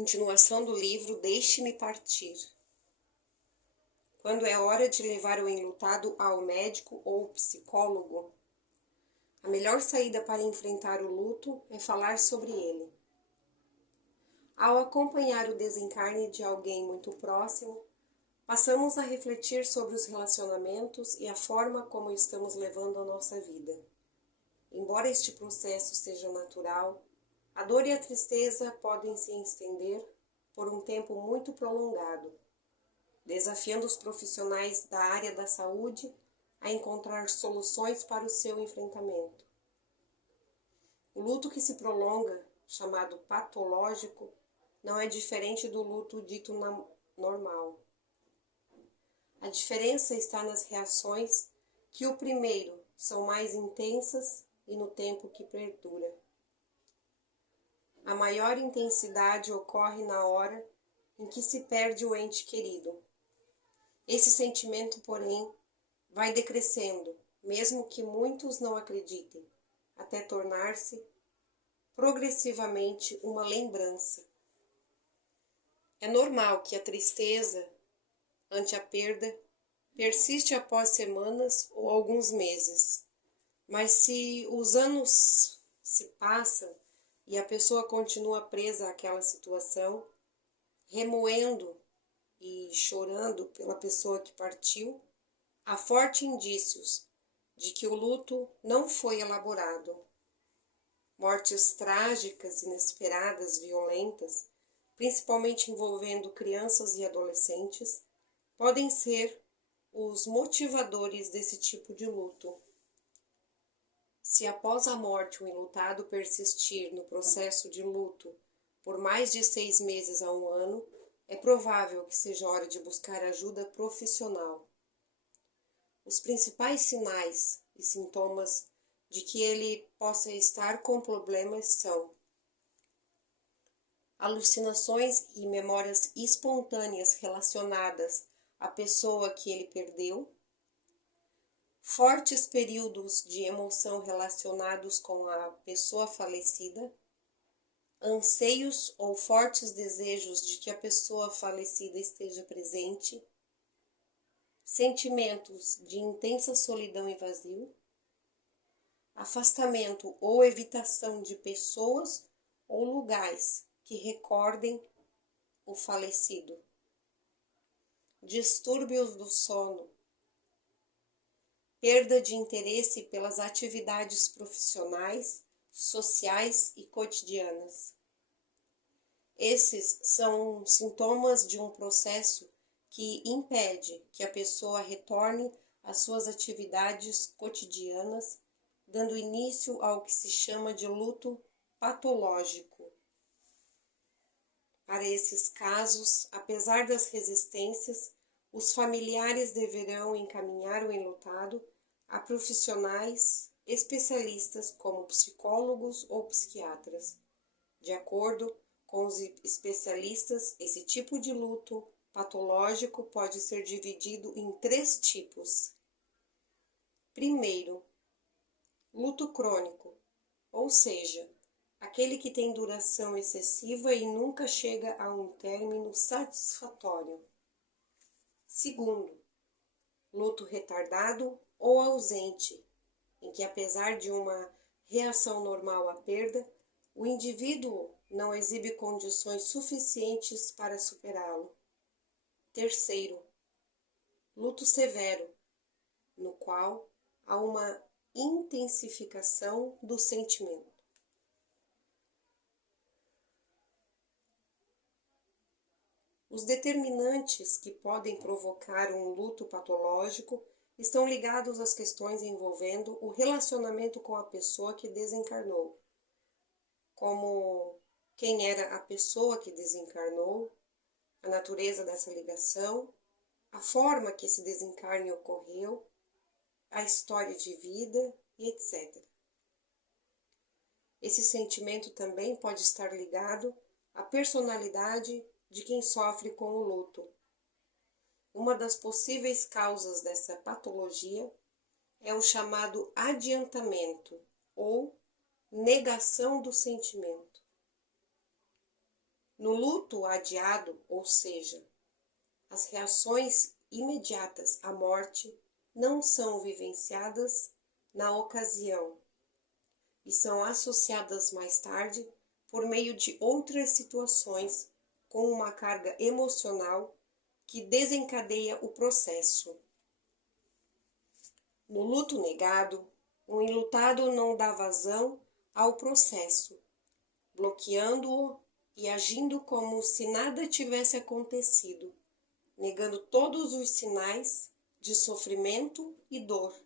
Continuação do livro Deixe-me Partir. Quando é hora de levar o enlutado ao médico ou psicólogo, a melhor saída para enfrentar o luto é falar sobre ele. Ao acompanhar o desencarne de alguém muito próximo, passamos a refletir sobre os relacionamentos e a forma como estamos levando a nossa vida. Embora este processo seja natural, a dor e a tristeza podem se estender por um tempo muito prolongado, desafiando os profissionais da área da saúde a encontrar soluções para o seu enfrentamento. O luto que se prolonga, chamado patológico, não é diferente do luto dito normal. A diferença está nas reações, que o primeiro são mais intensas e no tempo que perdura. A maior intensidade ocorre na hora em que se perde o ente querido. Esse sentimento, porém, vai decrescendo, mesmo que muitos não acreditem, até tornar-se progressivamente uma lembrança. É normal que a tristeza ante a perda persiste após semanas ou alguns meses, mas se os anos se passam e a pessoa continua presa àquela situação, remoendo e chorando pela pessoa que partiu, há fortes indícios de que o luto não foi elaborado. Mortes trágicas, inesperadas, violentas, principalmente envolvendo crianças e adolescentes, podem ser os motivadores desse tipo de luto. Se após a morte o enlutado persistir no processo de luto por mais de 6 meses a 1 ano, é provável que seja hora de buscar ajuda profissional. Os principais sinais e sintomas de que ele possa estar com problemas são alucinações e memórias espontâneas relacionadas à pessoa que ele perdeu, fortes períodos de emoção relacionados com a pessoa falecida, anseios ou fortes desejos de que a pessoa falecida esteja presente, sentimentos de intensa solidão e vazio, afastamento ou evitação de pessoas ou lugares que recordem o falecido, distúrbios do sono, perda de interesse pelas atividades profissionais, sociais e cotidianas. Esses são sintomas de um processo que impede que a pessoa retorne às suas atividades cotidianas, dando início ao que se chama de luto patológico. Para esses casos, apesar das resistências, os familiares deverão encaminhar o enlutado a profissionais especialistas como psicólogos ou psiquiatras. De acordo com os especialistas, esse tipo de luto patológico pode ser dividido em 3 tipos. Primeiro, luto crônico, ou seja, aquele que tem duração excessiva e nunca chega a um término satisfatório. Segundo, luto retardado ou ausente, em que apesar de uma reação normal à perda, o indivíduo não exibe condições suficientes para superá-lo. Terceiro, luto severo, no qual há uma intensificação do sentimento. Os determinantes que podem provocar um luto patológico estão ligados às questões envolvendo o relacionamento com a pessoa que desencarnou, como quem era a pessoa que desencarnou, a natureza dessa ligação, a forma que esse desencarne ocorreu, a história de vida e etc. Esse sentimento também pode estar ligado à personalidade de quem sofre com o luto. Uma das possíveis causas dessa patologia é o chamado adiantamento ou negação do sentimento. No luto adiado, ou seja, as reações imediatas à morte não são vivenciadas na ocasião e são associadas mais tarde por meio de outras situações com uma carga emocional que desencadeia o processo. No luto negado, o enlutado não dá vazão ao processo, bloqueando-o e agindo como se nada tivesse acontecido, negando todos os sinais de sofrimento e dor.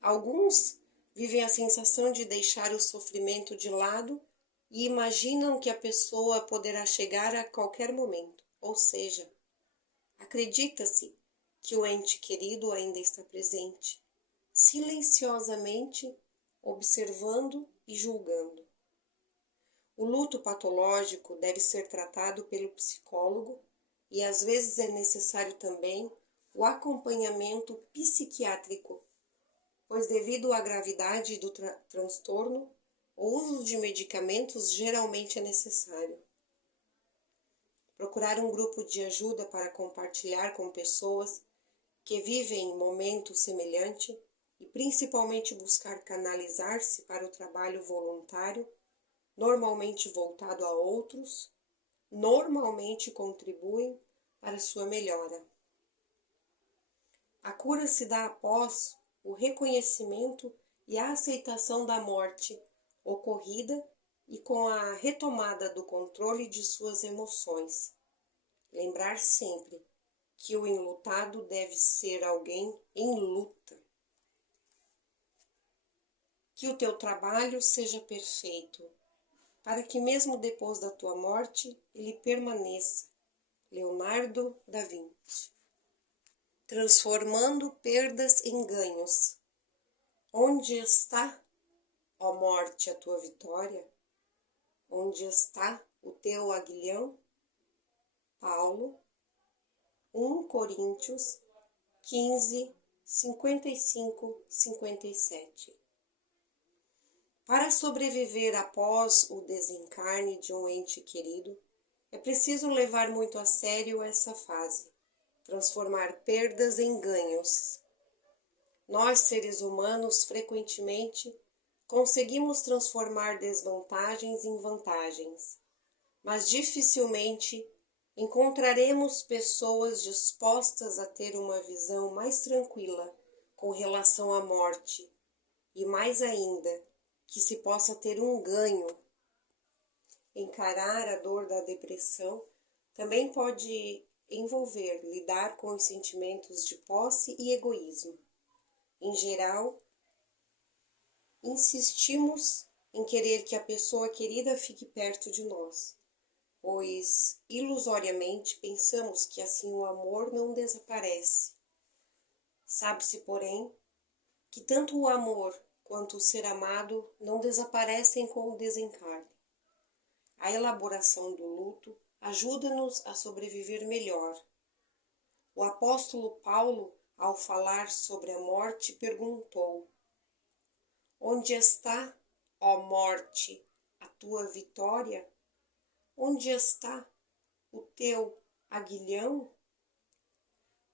Alguns vivem a sensação de deixar o sofrimento de lado e imaginam que a pessoa poderá chegar a qualquer momento, ou seja, acredita-se que o ente querido ainda está presente, silenciosamente observando e julgando. O luto patológico deve ser tratado pelo psicólogo e às vezes é necessário também o acompanhamento psiquiátrico, pois devido à gravidade do transtorno, o uso de medicamentos geralmente é necessário. Procurar um grupo de ajuda para compartilhar com pessoas que vivem momento semelhante e principalmente buscar canalizar-se para o trabalho voluntário, normalmente voltado a outros, normalmente contribuem para sua melhora. A cura se dá após o reconhecimento e a aceitação da morte ocorrida e com a retomada do controle de suas emoções. Lembrar sempre que o enlutado deve ser alguém em luta. Que o teu trabalho seja perfeito, para que mesmo depois da tua morte ele permaneça. Leonardo da Vinci. Transformando perdas em ganhos. Onde está, ó morte, a tua vitória? Onde está o teu aguilhão? Paulo, 1 Coríntios 15, 55, 57. Para sobreviver após o desencarne de um ente querido, é preciso levar muito a sério essa fase, transformar perdas em ganhos. Nós, seres humanos, frequentemente conseguimos transformar desvantagens em vantagens, mas dificilmente encontraremos pessoas dispostas a ter uma visão mais tranquila com relação à morte e, mais ainda, que se possa ter um ganho. Encarar a dor da depressão também pode envolver lidar com os sentimentos de posse e egoísmo. Em geral, insistimos em querer que a pessoa querida fique perto de nós, pois ilusoriamente pensamos que assim o amor não desaparece. Sabe-se, porém, que tanto o amor quanto o ser amado não desaparecem com o desencarne. A elaboração do luto ajuda-nos a sobreviver melhor. O apóstolo Paulo, ao falar sobre a morte, perguntou: onde está, ó morte, a tua vitória? Onde está o teu aguilhão?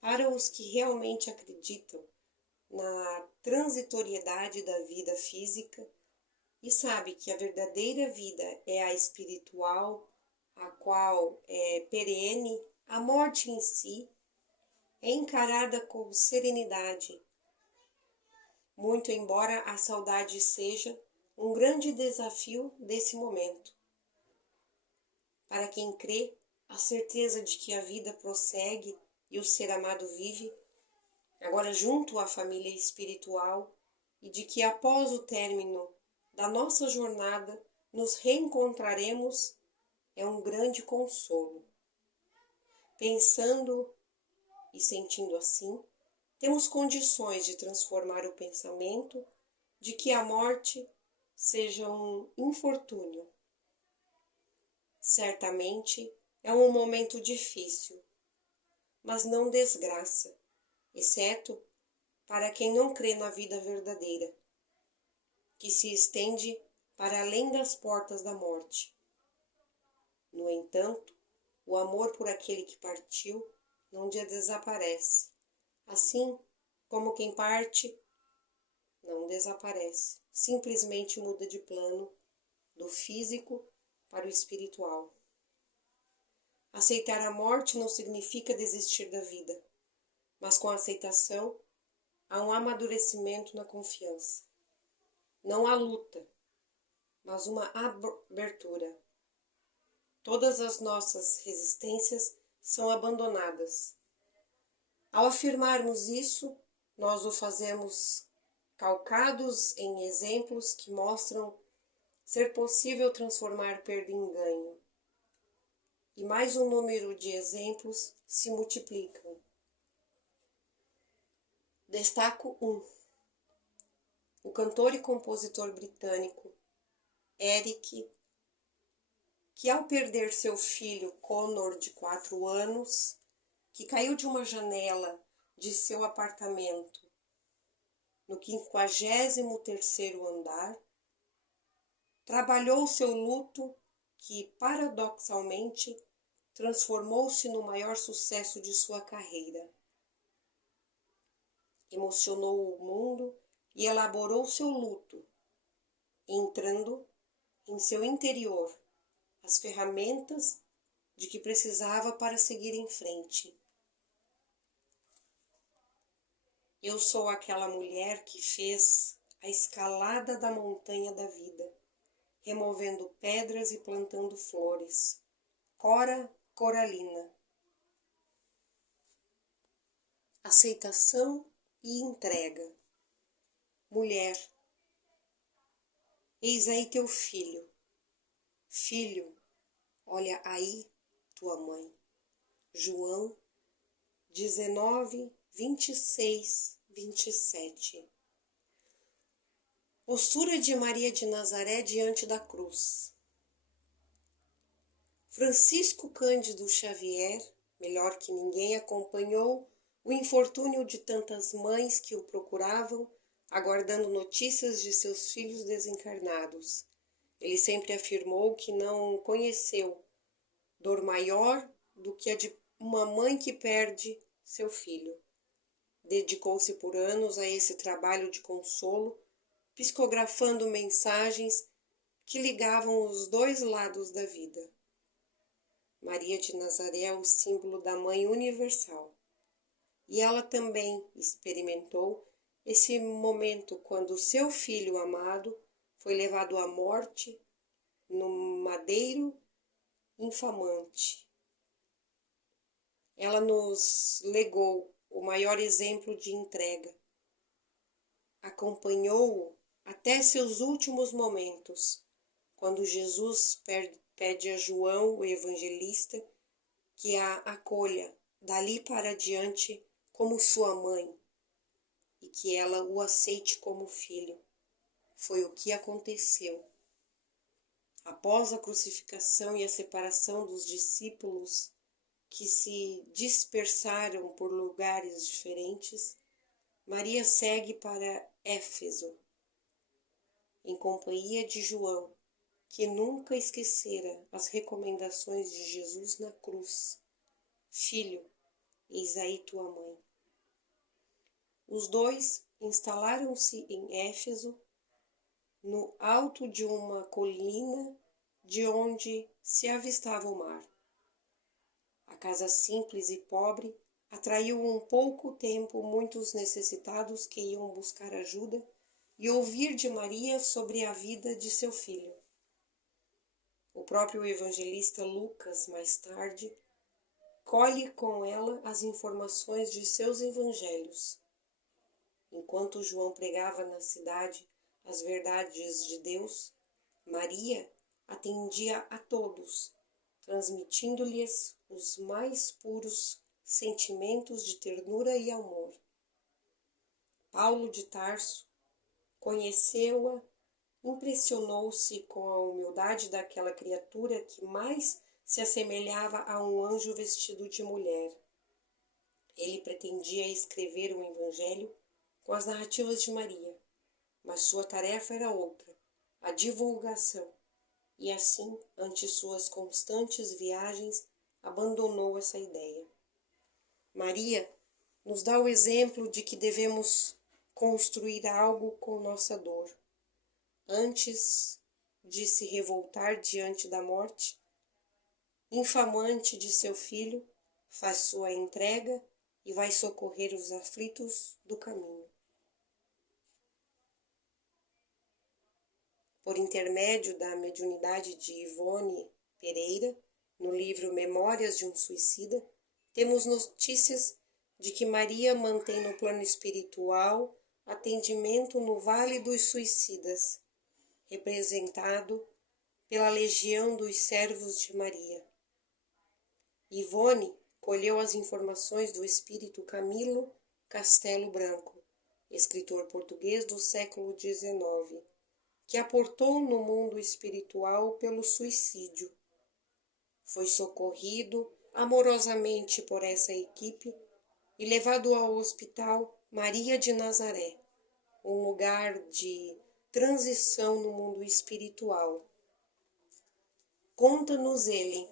Para os que realmente acreditam na transitoriedade da vida física e sabe que a verdadeira vida é a espiritual, a qual é perene, a morte em si é encarada com serenidade, muito embora a saudade seja um grande desafio desse momento. Para quem crê, a certeza de que a vida prossegue e o ser amado vive, agora junto à família espiritual, e de que após o término da nossa jornada nos reencontraremos, é um grande consolo. Pensando e sentindo assim, temos condições de transformar o pensamento de que a morte seja um infortúnio. Certamente é um momento difícil, mas não desgraça, exceto para quem não crê na vida verdadeira, que se estende para além das portas da morte. No entanto, o amor por aquele que partiu não desaparece, assim como quem parte não desaparece, simplesmente muda de plano do físico para o espiritual. Aceitar a morte não significa desistir da vida, mas com a aceitação há um amadurecimento na confiança. Não há luta, mas uma abertura. Todas as nossas resistências são abandonadas. Ao afirmarmos isso, nós o fazemos calcados em exemplos que mostram ser possível transformar perda em ganho. E mais um número de exemplos se multiplicam. Destaco um. O cantor e compositor britânico Eric, que ao perder seu filho Connor de 4 anos, que caiu de uma janela de seu apartamento no 53º andar, trabalhou seu luto que, paradoxalmente, transformou-se no maior sucesso de sua carreira. Emocionou o mundo e elaborou seu luto, entrando em seu interior as ferramentas de que precisava para seguir em frente. Eu sou aquela mulher que fez a escalada da montanha da vida, removendo pedras e plantando flores. Cora Coralina. Aceitação e entrega. Mulher, eis aí teu filho. Filho, olha aí tua mãe. João 19, 26, 27. Postura de Maria de Nazaré diante da cruz. Francisco Cândido Xavier, melhor que ninguém, acompanhou o infortúnio de tantas mães que o procuravam, aguardando notícias de seus filhos desencarnados. Ele sempre afirmou que não conheceu dor maior do que a de uma mãe que perde seu filho. Dedicou-se por anos a esse trabalho de consolo, psicografando mensagens que ligavam os dois lados da vida. Maria de Nazaré é o símbolo da Mãe Universal. E ela também experimentou esse momento quando seu filho amado foi levado à morte no madeiro infamante. Ela nos legou o maior exemplo de entrega. Acompanhou-o até seus últimos momentos, quando Jesus pede a João, o evangelista, que a acolha dali para diante como sua mãe e que ela o aceite como filho. Foi o que aconteceu. Após a crucificação e a separação dos discípulos que se dispersaram por lugares diferentes, Maria segue para Éfeso, em companhia de João, que nunca esquecera as recomendações de Jesus na cruz. Filho, eis aí tua mãe. Os dois instalaram-se em Éfeso, no alto de uma colina de onde se avistava o mar. A casa simples e pobre atraiu um pouco tempo muitos necessitados que iam buscar ajuda e ouvir de Maria sobre a vida de seu filho. O próprio evangelista Lucas, mais tarde, colhe com ela as informações de seus evangelhos. Enquanto João pregava na cidade as verdades de Deus, Maria atendia a todos, transmitindo-lhes os mais puros sentimentos de ternura e amor. Paulo de Tarso conheceu-a, impressionou-se com a humildade daquela criatura que mais se assemelhava a um anjo vestido de mulher. Ele pretendia escrever um evangelho com as narrativas de Maria, mas sua tarefa era outra, a divulgação. e assim, ante suas constantes viagens, abandonou essa ideia. Maria nos dá o exemplo de que devemos construir algo com nossa dor. Antes de se revoltar diante da morte infamante de seu filho, faz sua entrega e vai socorrer os aflitos do caminho. Por intermédio da mediunidade de Ivone Pereira, no livro Memórias de um Suicida, temos notícias de que Maria mantém no plano espiritual atendimento no Vale dos Suicidas, representado pela Legião dos Servos de Maria. Ivone colheu as informações do espírito Camilo Castelo Branco, escritor português do século XIX, que aportou no mundo espiritual pelo suicídio. Foi socorrido amorosamente por essa equipe e levado ao Hospital Maria de Nazaré, um lugar de transição no mundo espiritual. Conta-nos ele,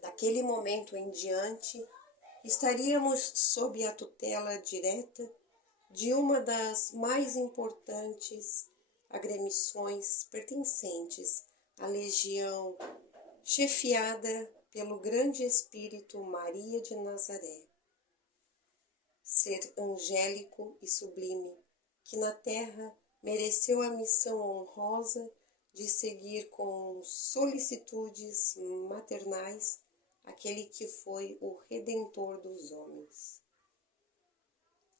daquele momento em diante, estaríamos sob a tutela direta de uma das mais importantes agremiações pertencentes à Legião, chefiada pelo grande espírito Maria de Nazaré. Ser angélico e sublime, que na terra mereceu a missão honrosa de seguir com solicitudes maternais aquele que foi o Redentor dos homens.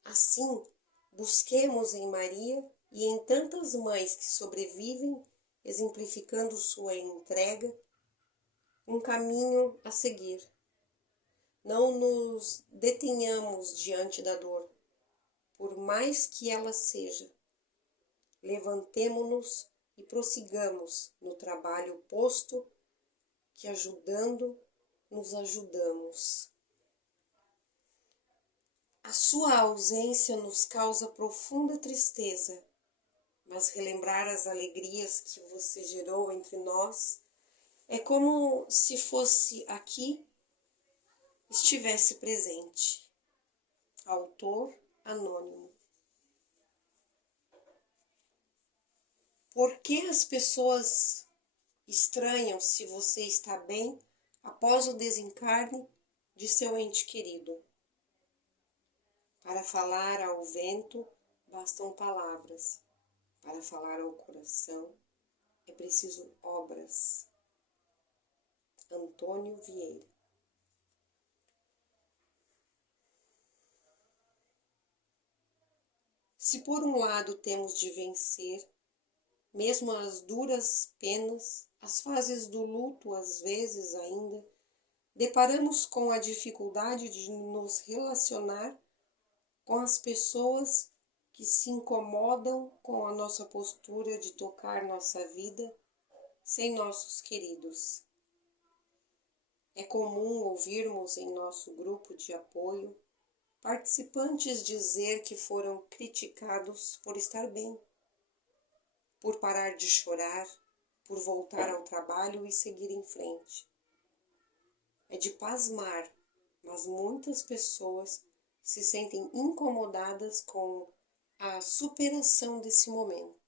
Assim, busquemos em Maria e em tantas mães que sobrevivem, exemplificando sua entrega, um caminho a seguir. Não nos detenhamos diante da dor, por mais que ela seja. Levantemo-nos e prossigamos no trabalho posto, que ajudando, nos ajudamos. A sua ausência nos causa profunda tristeza, mas relembrar as alegrias que você gerou entre nós é como se fosse aqui, estivesse presente. Autor anônimo. Por que as pessoas estranham se você está bem após o desencarne de seu ente querido? Para falar ao vento bastam palavras, para falar ao coração é preciso obras. Antônio Vieira. Se por um lado temos de vencer, mesmo as duras penas, as fases do luto às vezes ainda, deparamos com a dificuldade de nos relacionar com as pessoas que se incomodam com a nossa postura de tocar nossa vida sem nossos queridos. É comum ouvirmos em nosso grupo de apoio participantes dizer que foram criticados por estar bem, por parar de chorar, por voltar ao trabalho e seguir em frente. É de pasmar, mas muitas pessoas se sentem incomodadas com a superação desse momento.